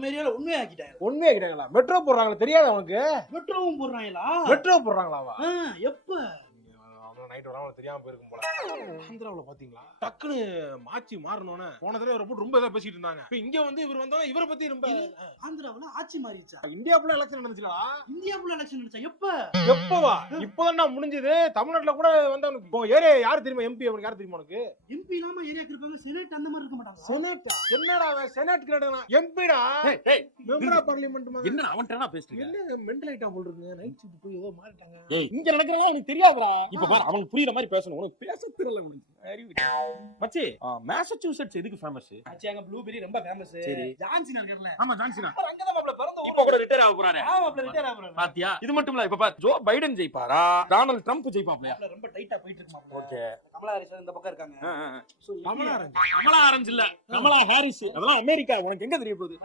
நம்ம ஏரியால உண்மையாக்கிட்டாங்க. உண்மையாக்கிட்டாங்களா? மெட்ரோ போடுறாங்களா? தெரியாத உனக்கு? மெட்ரோவும் போடுறாங்களா? மெட்ரோ போடுறாங்களாவா? எப்ப? நைட் வராம தெரியாம போயிருக்கும் போல. ஆந்திராவுல பாத்தீங்களா டக்குன்னு ஆட்சி மாறணும்னு போன தடவை இவரை போட்டு ரொம்ப இதா பேசிட்டு இருந்தாங்க. இப்ப இங்க வந்து இவர் வந்தா இவரை பத்தி ரொம்ப ஆந்திராவுல ஆட்சி மாறிடுச்சா? இந்தியாவுல எலெக்ஷன் நடந்துச்சுடா. இந்தியாவுல எலெக்ஷன் நடந்துச்சா? எப்ப? எப்பவா? இப்பதான் முடிஞ்சது. தமிழ்நாட்டுல கூட வந்தவனுக்கு இப்போ ஏரியா யாரு தெரியுமா? எம்பி அவனுக்கு யாரு தெரியுமா உனக்கு? எம்பி இல்லாம ஏரியாக்கு இருப்பாங்க. செனட் அந்த மாதிரி இருக்க மாட்டாங்க. செனட் என்னடா அவன் செனட் கேடனா? எம்பிடா. மெம்பர் ஆஃப் பார்லிமென்ட் மாதிரி. என்ன அவன்டனா பேசிட்டு என்ன மெண்டல் ஐட்டம் போல் இருக்கு. நைட் ஷிஃப்ட் போய் ஏதோ மாறிட்டாங்க. ஏய் இங்க நடக்கறதா எனக்கு தெரியாதுடா. இப்ப பாரு அவனுக்கு புரியுற மாதிரி பேசணும். உனக்கு பேச தெரியல உனக்கு. மச்சி மாசச்சூசெட்ஸ் எதுக்கு ஃபேமஸ்? ஆச்சி அங்க ப்ளூபெரி ரொம்ப ஃபேமஸ். சரி. ஜான்சி நகர்ல. ஆமா ஜான்சினா. அங்க தான் மாப்ள பிறந்த ஊர். இப்ப கூட ரிட்டையர் ஆக போறானே. ஆமா மாப்ள ரிட்டையர் ஆக போறாரு. பாத்தியா? இது மட்டும் இல்ல. இப்ப பாரு ஜோ பைடன் ஜெயிப்பாரா? டொனால்ட் ட்ரம்ப் ஜெயிப்பாப்லையா? மாப்ள ரொம்ப டைட்டா போயிட்டு இருக்கு மாப்ள. ஓகே. கமலா ஹாரிஸ் இந்த பக்கம் இருக்காங்க. கமலா கமலா ஹாரிஸ் இல்ல. கமலா ஹாரிஸ். அதெல்லாம் அமெரிக்கா. உனக்கு எங்க தெரிய போகுது?